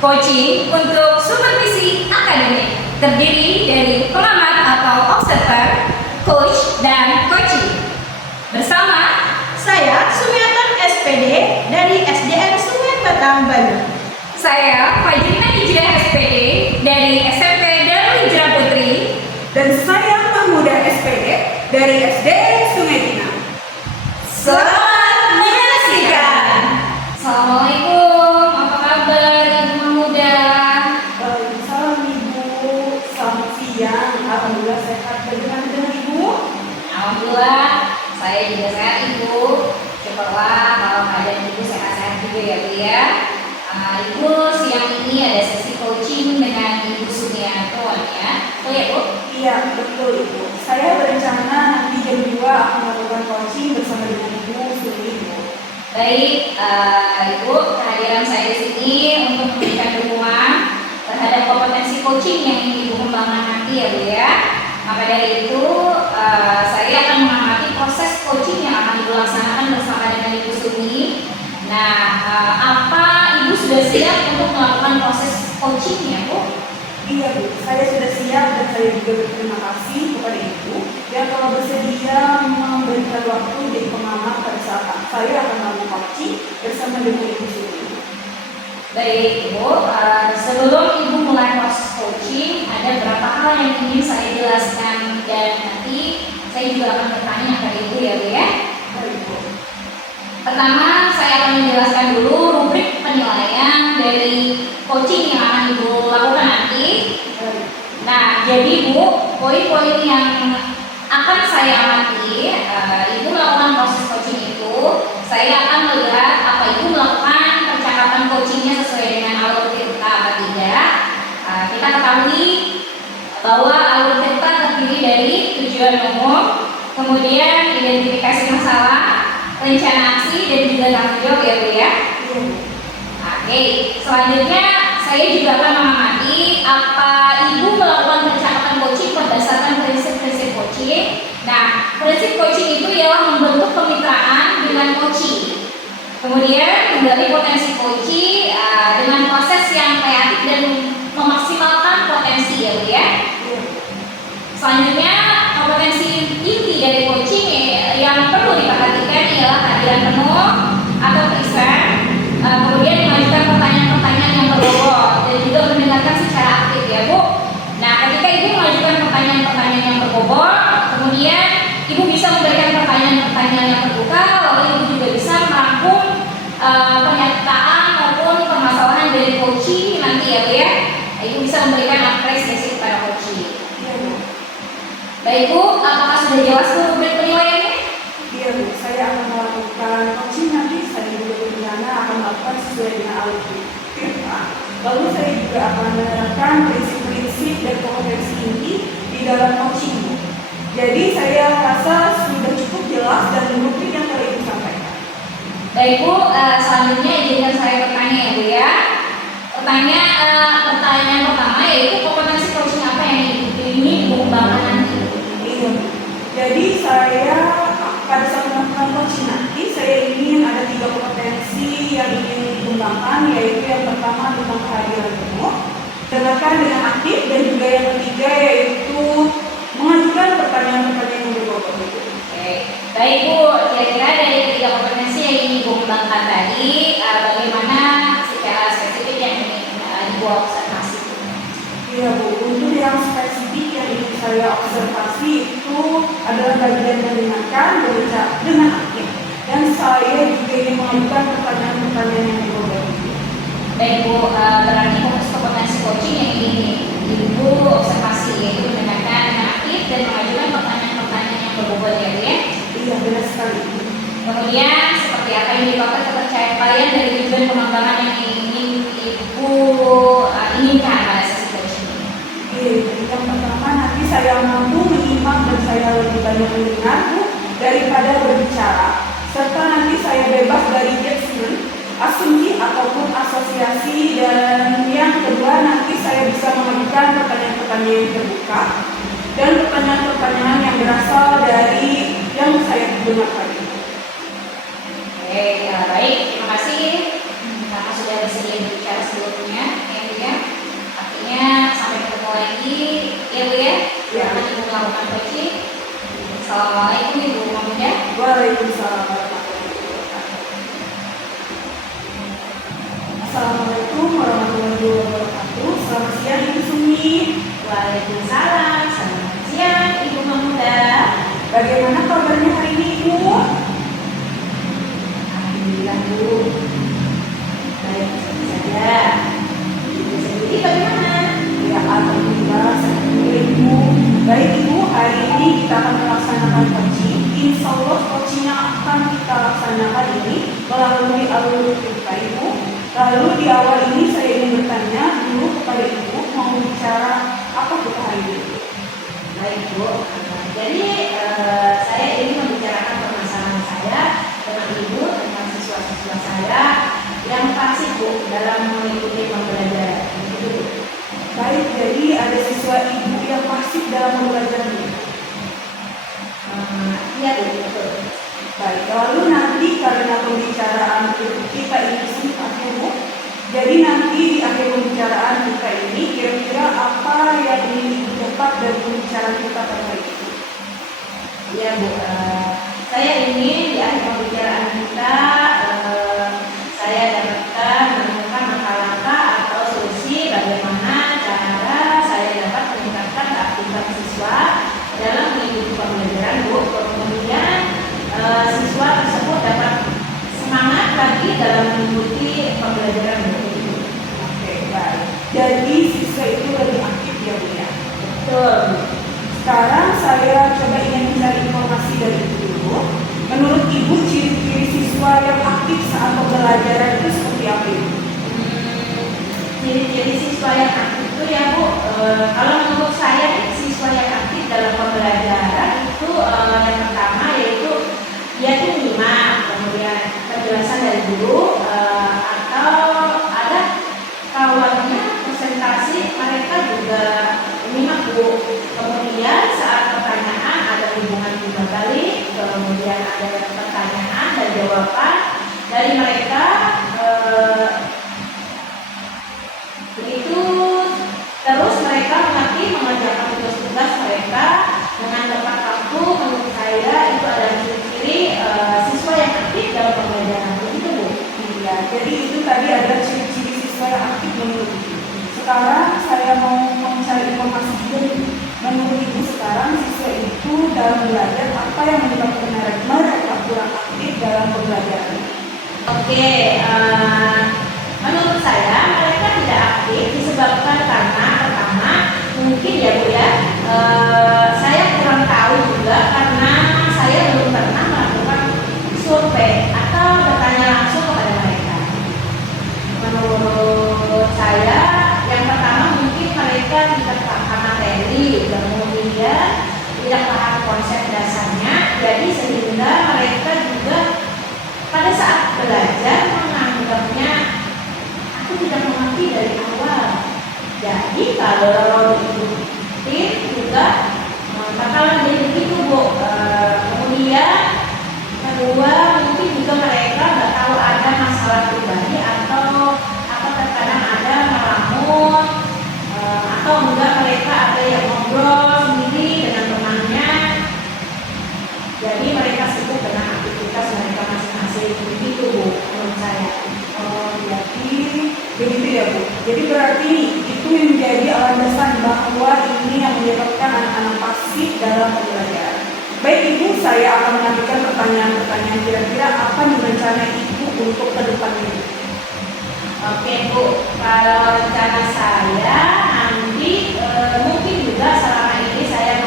Coaching untuk supervisi akademik terdiri dari pengamat atau observer, coach, dan coaching. Bersama Saya Sumiatan SPD dari SDN Sungai Batang, Bandung. saya Fajrina Hijrah SPD dari SMP Darul Hijrah Putri. Dan saya Mahmudah SPD dari SDN Sungai Tinang. Selamat menyaksikan. Assalamualaikum, apa kabar Ibu Mahmudah? Waalaikumsalam Ibu, selamat siang. Alhamdulillah sehat. Bagaimana dengan Ibu? Alhamdulillah, saya juga sehat Ibu. Syukurlah kalau keadaan Ibu sehat-sehat juga ya Bu ya. Ibu siang ini ada sesi coaching dengan Ibu Sumiaton ya. Oh ya Bu? Iya, betul Ibu. Saya berencana nanti jam 2 akan melakukan coaching bersama dengan Ibu Sumi. Baik, Ibu, kehadiran saya di sini untuk memberikan dukungan terhadap kompetensi coaching yang ingin Ibu kembangkan nanti ya Bu ya. Maka dari itu, saya akan mengamati proses coaching yang akan Ibu laksanakan bersama dengan Ibu Sumi. Nah, apa Ibu sudah siap untuk melakukan proses coachingnya Bu? Iya Bu, saya sudah siap dan saya juga berterima kasih kepada Ibu yang telah bersedia memberikan waktu jadi pengamat pada saat saya akan melakukan coaching bersama dengan Ibu Sumi. Baik Ibu, sebelum Ibu mulai proses coaching, ada beberapa hal yang ingin saya jelaskan dan nanti saya juga akan bertanya kepada Ibu ya Bu ya. Baik Bu. Pertama, saya akan menjelaskan dulu rubrik penilaian dari coaching yang akan Ibu lakukan nanti. Nah, jadi Bu, poin-poin yang akan saya amati, Ibu melakukan proses coaching itu, saya akan melihat apa Ibu melakukan percakapan coachingnya sesuai dengan alur tirta atau tidak. Kita ketahui bahwa alur tirta terdiri dari tujuan umum, kemudian identifikasi masalah, rencana aksi, dan juga tanggung jawab ya Bu ya. Oke, selanjutnya saya juga akan mengamati apa Ibu melakukan percakapan coaching berdasarkan prinsip-prinsip coaching. Nah, prinsip coaching itu ialah membentuk kemitraan dengan coaching. Kemudian menggali potensi coaching dengan proses yang kreatif dan memaksimalkan potensi ya Bu ya. Selanjutnya, kompetensi inti dari coaching yang perlu diperhatikan ialah kehadiran penuh atau present, kemudian mengajukan pertanyaan-pertanyaan yang berbobot dan juga mendengarkan secara aktif ya Bu. Nah, ketika Ibu mengajukan pertanyaan-pertanyaan yang berbobot, kemudian Ibu bisa memberikan pertanyaan-pertanyaan yang terbuka, lalu Ibu juga bisa merangkum pernyataan maupun permasalahan dari coaching nanti ya Bu ya. Ibu bisa memberikan apresiasi kepada coaching. Baik Bu, apakah sudah jelas Bu rubrik penilaiannya? Iya Bu, saya akan melakukan coaching nanti. Saya juga berencana akan melakukan sesuai dengan alur tirta. Lalu saya juga akan menerapkan prinsip-prinsip dan kompetensi inti di dalam coaching Bu. Jadi saya rasa sudah cukup jelas dan rubrik yang telah Ibu sampaikan. Baik Bu, selanjutnya izinkan saya bertanya ya Bu ya. Pertanyaan pertama yaitu kompetensi coaching apa yang ingin Ibu kembangkan nanti? Iya. Jadi saya pada saat melakukan coaching nanti saya ingin ada 3 kompetensi yang ingin dikembangkan, yaitu yang pertama tentang kehadiran penuh, dengarkan dengan aktif, dan juga yang ketiga yaitu mengajukan pertanyaan-pertanyaan yang berbobot. Oke, baik Bu, kira-kira dari ketiga kompetensi yang ingin Ibu kembangkan tadi, bagaimana secara spesifik yang ingin Ibu observasi? Iya Bu, untuk yang spesifik yang ingin saya observasi itu adalah bagian mendengarkan, berbicara dengan aktif, dan saya juga ingin mengajukan pertanyaan-pertanyaan yang berbobot. Baik Bu, berarti fokus kompetensi coaching yang ingin Ibu observasi yaitu mendengarkan dengan aktif dan mengajukan pertanyaan-pertanyaan yang berbobot ya Bu ya. Iya, benar sekali. Kemudian seperti apa indikator kepercayaan kalian dari tujuan pengembangan yang ingin Ibu inginkan pada sesi coaching ini? Yang pertama nanti saya mampu menyimak dan saya lebih banyak mendengar Bu daripada berbicara, serta nanti saya bebas dari judgement, asumsi ataupun asosiasi, dan yang kedua nanti saya bisa mengajukan pertanyaan-pertanyaan yang terbuka dan pertanyaan-pertanyaan yang berasal dari yang saya dengar tadi. Oke, baik, terima kasih karena sudah bersedia berbicara sebelumnya. melakukan coaching. Assalamualaikum Ibu Mamuda. Waalaikumsalam warahmatullahi wabarakatuh. Assalamualaikum warahmatullahi wabarakatuh. Selamat siang Ibu Sumi. Waalaikumsalam. Selamat siang Ibu Mamuda. Bagaimana kabarnya hari ini Ibu? Alhamdulillah Bu. Baik saja. Ibu sendiri bagaimana? Ya alhamdulillah saya Ibu. Baik Ibu, hari ini kita akan melaksanakan coaching. Insya Allah coaching yang akan kita laksanakan ini melalui alur kita Ibu. Lalu di awal ini saya ingin bertanya dulu kepada Ibu, mau bicara apa kita hari ini? Baik Bu. Jadi saya ingin membicarakan permasalahan saya dengan Ibu tentang siswa-siswa saya yang pasif Bu dalam mengikuti pembelajaran. Begitu Bu. Baik, jadi ada siswa Ibu yang pasif dalam pembelajaran ini. Iya Bu, betul. Baik, lalu nanti karena pembicaraan kita ini singkat ya Bu, jadi nanti di akhir pembicaraan kita ini kira-kira apa yang ingin Ibu dapat dari pembicaraan kita pada hari ini? Iya Bu, saya ingin di akhir pembicaraan kita saya dapatkan menemukan langkah-langkah atau solusi bagaimana cara saya dapat meningkatkan keaktifan siswa dalam mengikuti pembelajaran Bu. Kemudian siswa tersebut dapat semangat lagi dalam mengikuti pembelajaran Bu. Oke, baik. Jadi siswa itu lebih aktif ya Bu ya? Betul Bu. Sekarang saya coba ingin mencari informasi dari Ibu dulu. Menurut Ibu, ciri-ciri siswa yang aktif saat pembelajaran itu seperti apa Ibu? Ciri-ciri siswa yang aktif itu ya Bu, kalau menurut saya siswa yang aktif dalam pembelajaran itu yang pertama yaitu dia tuh menyimak, kemudian penjelasan dari guru atau ada kawannya presentasi mereka juga menyimak Bu. Kemudian saat pertanyaan ada hubungan tiga kali, kemudian ada pertanyaan dan jawaban dari mereka. Begitu terus mereka mengerti mengerjakan tugas-tugas mereka dengan tepat waktu. Menurut saya itu adalah ciri-ciri siswa yang aktif dalam pembelajaran. Begitu Bu. Iya, jadi itu tadi ada ciri-ciri siswa yang aktif menurut Ibu. Sekarang saya mau mencari informasi juga nih. Menurut Ibu sekarang siswa itu dalam belajar apa yang menyebabkan mereka kurang aktif dalam pembelajaran? Oke, menurut saya mereka tidak aktif disebabkan karena pertama mungkin ya Bu ya, saya kurang tahu juga karena saya belum pernah melakukan survei atau bertanya langsung kepada mereka. Menurut saya yang pertama mungkin mereka tidak paham materi, kemudian tidak paham konsep dasarnya, jadi sehingga mereka juga pada saat belajar menganggapnya aku tidak mengerti dari awal. Jadi kalau diikutin juga bakalan jadi begitu Bu. Kemudian kedua mungkin juga mereka nggak tahu ada masalah pribadi atau terkadang ada melamun atau enggak mereka ada yang ngobrol sendiri dengan temannya. Jadi mereka sibuk dengan aktivitas mereka masing-masing. Begitu Bu menurut saya. Oh, jadi begitu ya Bu. Jadi berarti itu menjadi alasan bahwa ini yang menyebabkan anak-anak pasif dalam pembelajaran. Baik Ibu, saya akan mengajukan pertanyaan-pertanyaan kira-kira apa nih rencana Ibu untuk ke depannya? Oke Bu, kalau rencana saya nanti mungkin juga selama ini saya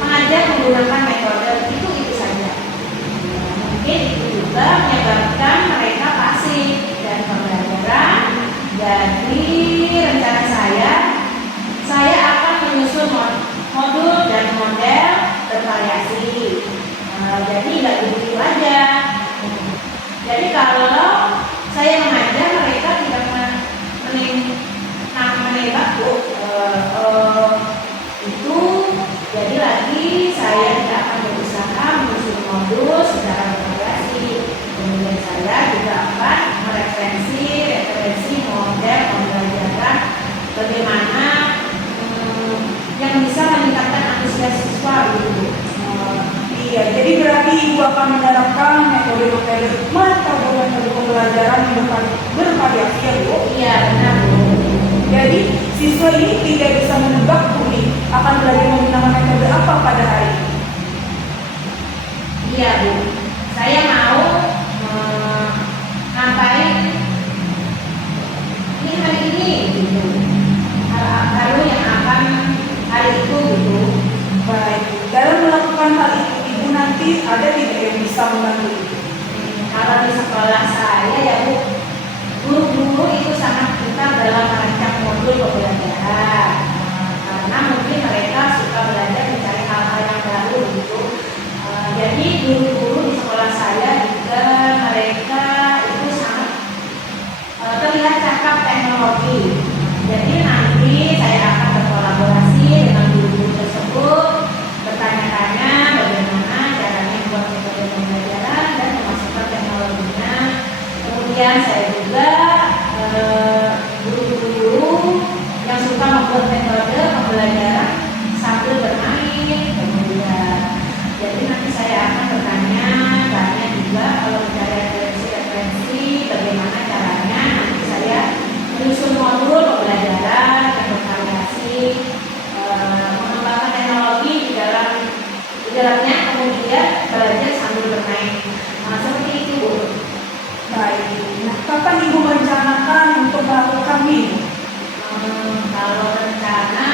mengajar menggunakan metode itu saja. Mungkin itu juga menyebabkan mereka pasif dan pembelajaran. Jadi rencana saya akan menyusun modul dan model bervariasi. Jadi nggak begitu aja. Jadi kalau saya mengajar mereka tidak menebak Bu, itu jadi lagi saya tidak akan berusaha menyusun modul secara bervariasi. Kemudian saya juga akan referensi model pembelajaran bagaimana yang bisa meningkatkan antusias ada mata metode pembelajaran yang bervariasi ya Bu. Iya benar Bu. Jadi siswa ini tidak bisa menebak Bu akan belajar menggunakan metode apa pada hari ini. Iya Bu. Saya mau ngapain ini hari ini gitu. Hal yang akan hari itu gitu. Baik, dalam melakukan hal itu Ibu nanti ada tidak yang bisa membantu Ibu? Kalau di sekolah saya ya Bu, guru-guru itu sangat pintar dalam merancang modul pembelajaran. Karena mungkin mereka suka belajar mencari hal-hal yang baru gitu. Jadi guru-guru di sekolah saya juga mereka itu sangat terlihat cakap teknologi. Jadi nanti saya akan berkolaborasi dengan guru-guru tersebut, bertanya-tanya bagaimana caranya membuat metode pembelajaran dan memasukkan teknologinya. Kemudian saya juga guru-guru yang suka membuat metode pembelajaran sambil bermain. Kemudian jadi nanti saya akan bertanya juga kalau mencari referensi bagaimana caranya nanti saya menyusun modul pembelajaran yang bervariasi, mengembangkan teknologi di dalamnya, kemudian belajar sambil bermain. Seperti itu Bu. Baik, nah kapan Ibu merencanakan untuk melakukan ini? Kalau rencana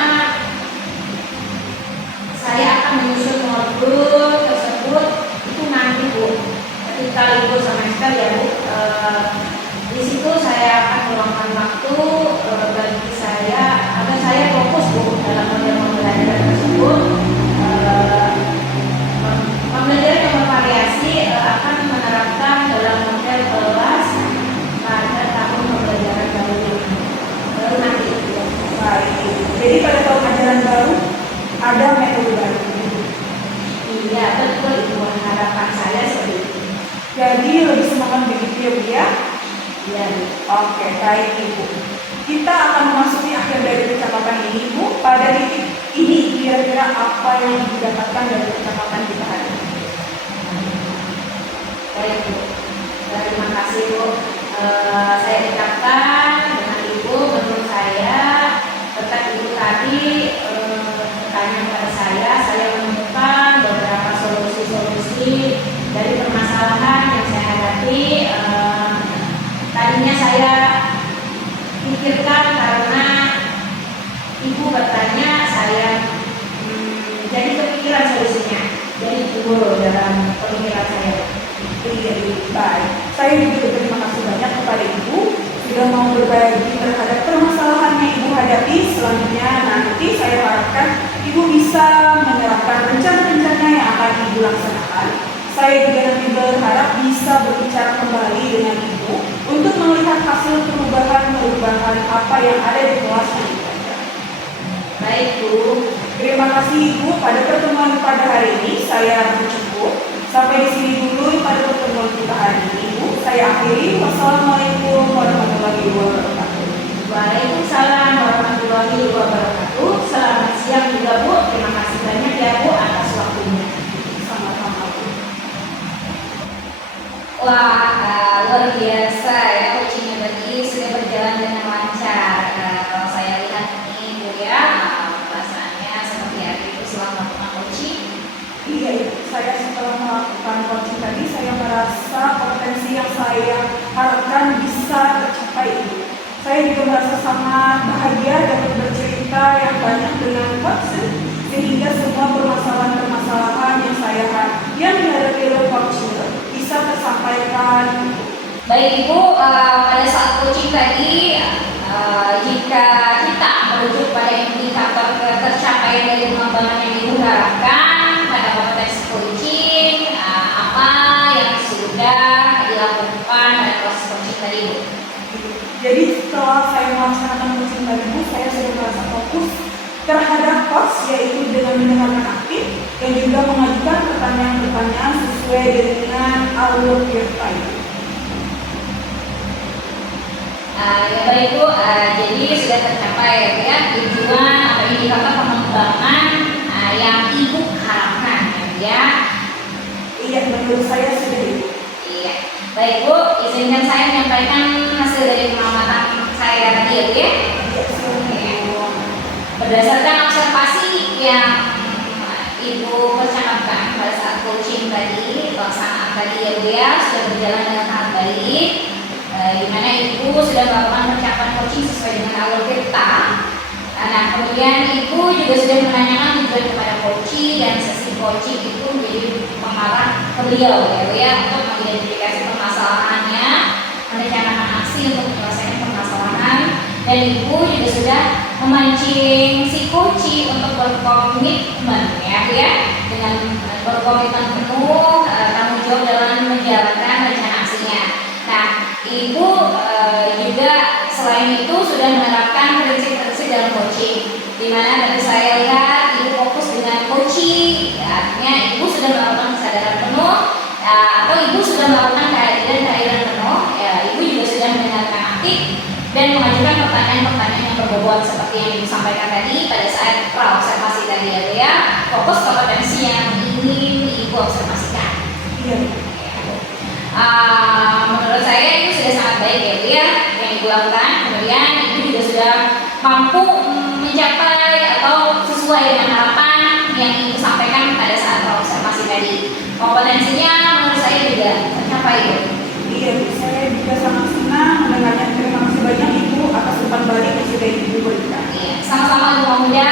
saya akan menyusun modul tersebut itu nanti Bu, ketika libur semester ya Bu. Di situ saya akan meluangkan waktu bagi saya agar saya fokus Bu dalam model pembelajaran tersebut. Pembelajaran yang bervariasi akan menerapkan dalam model kelas pada tahun pembelajaran baru nanti. Baik, jadi pada tahun ajaran baru ada metode baru. Iya betul, itu harapan saya seperti itu. Jadi lebih semangat begitu ya Bu ya? Iya Bu. Oke, baik Ibu. Kita akan memasuki akhir dari percakapan ini Bu. Pada titik ini kira-kira apa yang didapatkan dari percakapan kita hari ini? Baik Bu. Terima kasih Bu. Saya ucapkan dengan Ibu, menurut saya berkat Ibu tadi bertanya kepada saya menemukan beberapa solusi-solusi dari permasalahan yang saya hadapi. Tadinya saya pikirkan karena Ibu bertanya, saya jadi kepikiran solusinya. Jadi timbul dalam pemikiran saya. Iya, baik. Saya juga berterima kasih banyak kepada Ibu sudah mau berbagi terhadap permasalahan yang Ibu hadapi. Selanjutnya nanti saya harapkan Ibu bisa menerapkan rencana-rencana yang akan Ibu laksanakan. Saya juga nanti berharap bisa berbicara kembali dengan Ibu untuk melihat hasil perubahan apa yang ada di kelas ini. Baik Bu. Terima kasih Ibu pada pertemuan pada hari ini. Saya cukup. Sampai di sini dulu pada pertemuan kita hari ini Bu. Saya akhiri. Wassalamualaikum warahmatullahi wabarakatuh. Waalaikumsalam warahmatullahi wabarakatuh. Selamat siang juga Bu. Terima kasih banyak ya Bu atas waktunya. Sama-sama Bu. Wah, luar biasa ya coachingnya tadi sudah berjalan dengan lancar. Kalau saya lihat nih Bu ya, perasaannya seperti hari itu setelah melakukan coaching. Iya, saya setelah melakukan coaching tadi saya merasa potensi yang saya harapkan bisa tercapai Ibu. Saya juga merasa sangat bahagia dapat bercerita yang banyak dengan coach, sehingga semua permasalahan-permasalahan yang dihadapi oleh coach bisa tersampaikan. Baik Ibu, pada saat coaching tadi, jika kita merujuk pada indikator tercapaian dari pengembangan yang Ibu harapkan pada kompetensi coaching, apa yang sudah dilakukan pada proses coaching tadi Ibu? Jadi setelah saya melaksanakan coaching tadi Bu, saya sudah merasa fokus terhadap coach, yaitu dengan mendengarkan aktif dan juga mengajukan pertanyaan-pertanyaan sesuai dengan alur kita. Ya baik Bu, jadi sudah tercapai ya tujuan atau indikator pengembangan yang Ibu harapkan ya. Iya, menurut saya sudah Ibu. Iya. Baik Bu, izinkan saya menyampaikan hasil dari pengamatan saya tadi ya Bu ya. Berdasarkan observasi yang Ibu percakapan pada saat coaching tadi, pelaksanaan tadi ya Bu ya, sudah berjalan dengan sangat baik. Di mana Ibu sudah melakukan percakapan coaching sesuai dengan alur kita. Nah, kemudian Ibu juga sudah menanyakan tujuan kepada coaching, dan sesi coaching itu menjadi pengarah ke beliau ya Bu ya, untuk mengidentifikasi permasalahannya, merencanakan aksi untuk menyelesaikan permasalahan, dan Ibu juga sudah memancing si coaching untuk berkomitmen ya Bu ya, dengan berkomitmen penuh tanggung jawab dalam menjalankan rencana aksinya. Nah, Ibu juga selain itu sudah menerapkan prinsip-prinsip dalam coaching, di mana tadi saya lihat Ibu fokus dengan coaching, ya, artinya Ibu sudah melakukan kesadaran penuh, atau Ibu sudah melakukan kehadiran penuh, ya, Ibu juga sudah mendengarkan aktif dan mengajukan pertanyaan-pertanyaan yang berbobot seperti yang Ibu sampaikan tadi pada saat praobservasi tadi ya Bu ya, fokus ke potensi yang ingin Ibu observasikan. Iya. Menurut saya itu sudah sangat baik ya Bu ya yang Ibu lakukan. Kemudian Ibu juga sudah mampu mencapai atau sesuai dengan harapan yang Ibu sampaikan pada saat observasi tadi. Kompetensinya menurut saya juga tercapai Bu. Iya Bu, saya juga sangat senang mendengarnya. Terima kasih banyak Ibu atas umpan balik yang sudah Ibu berikan. Iya, sama-sama Ibu muda.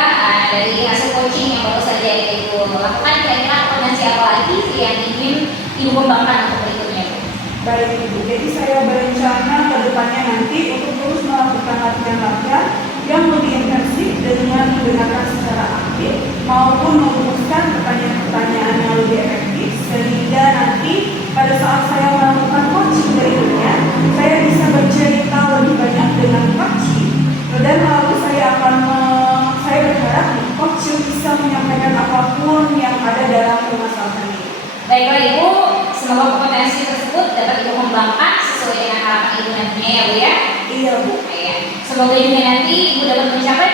Dari hasil coaching yang baru saja Ibu lakukan, kira-kira kompetensi apa lagi yang ingin Ibu kembangkan untuk berikutnya Bu? Baik Ibu, jadi saya berencana ke depannya nanti untuk terus melakukan latihan-latihan yang lebih intensif dengan mendengarkan secara aktif maupun merumuskan pertanyaan-pertanyaan yang lebih efektif, sehingga nanti pada saat saya melakukan coaching berikutnya saya bisa bercerita lebih banyak dengan coaching, dan lalu saya berharap coaching bisa menyampaikan apapun yang ada dalam permasalahan ini. Baiklah Ibu, semoga kompetensi tersebut dapat Ibu kembangkan sesuai dengan harapan Ibu nantinya ya Bu ya. Iya Bu. Ya. Semoga juga nanti Ibu dapat mencapai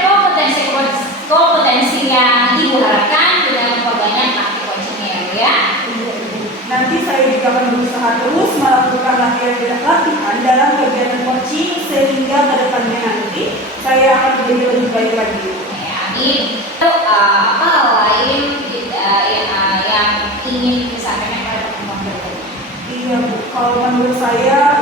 kompetensi yang Ibu harapkan dengan memperbanyak praktik coachingnya ya Bu ya. Iya Bu. Nanti saya juga akan berusaha terus melakukan latihan dalam kegiatan coaching, sehingga ke depannya nanti saya akan menjadi lebih baik lagi. Ya, amin. Apa hal lain yang ingin disampaikan pada pertemuan berikutnya? Iya Bu, kalau menurut saya